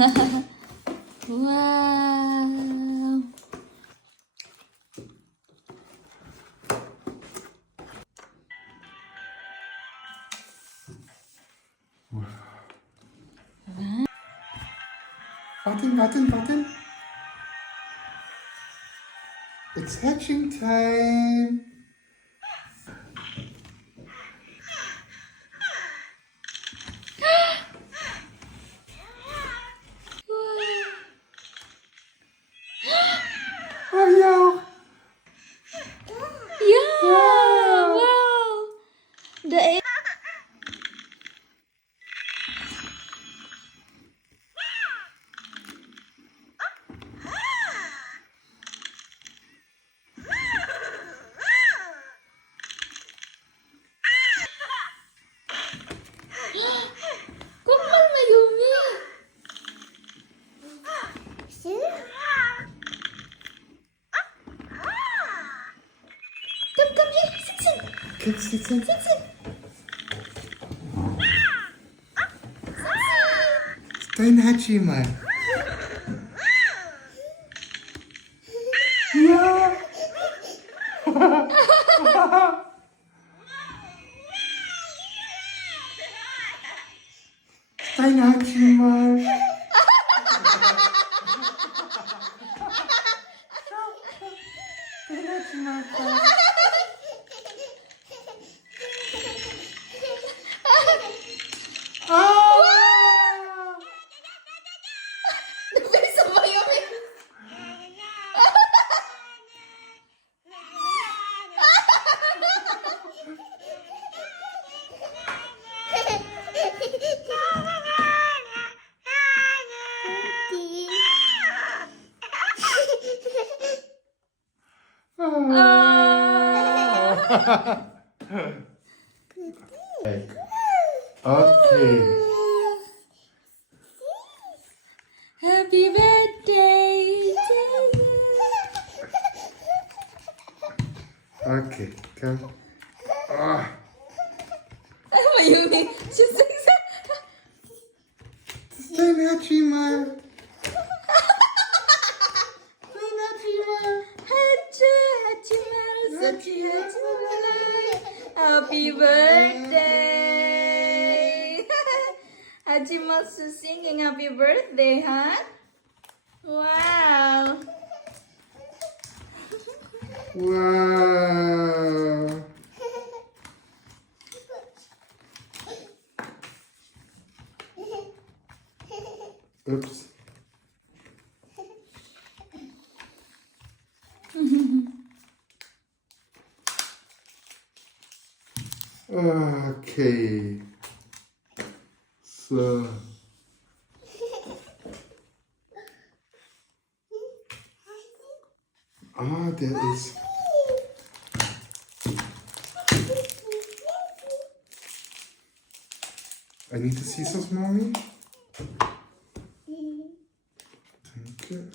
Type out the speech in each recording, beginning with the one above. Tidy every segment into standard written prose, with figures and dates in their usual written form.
Wow. Warten. It's hatching time. Oh ja. Yeah. Wow. Wow. The egg. Come on, Mayumi. Come here. Sit. Kids, sitzen. Dein Hatschi mal. Ja. Dein Hatschi mal. Dein Hatschi mal. Ah! The face of Mayumi. Okay. Happy birthday to you. Okay, come. Ah, Mayumi, she's saying dein Hatschi mal. Dein Hatschi mal. Happy birthday. Hajima's singing happy birthday, huh? Wow. Wow. Oops. Okay. So. Ah, there is. I need the scissors, mommy. Thank you.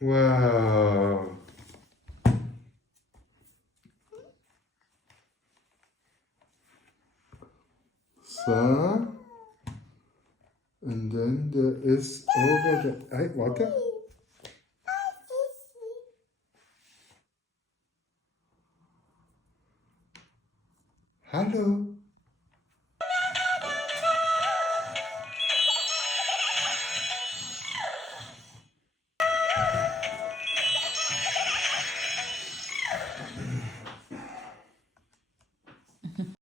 Wow. So. And then there is over the. Hey, warte. Hallo.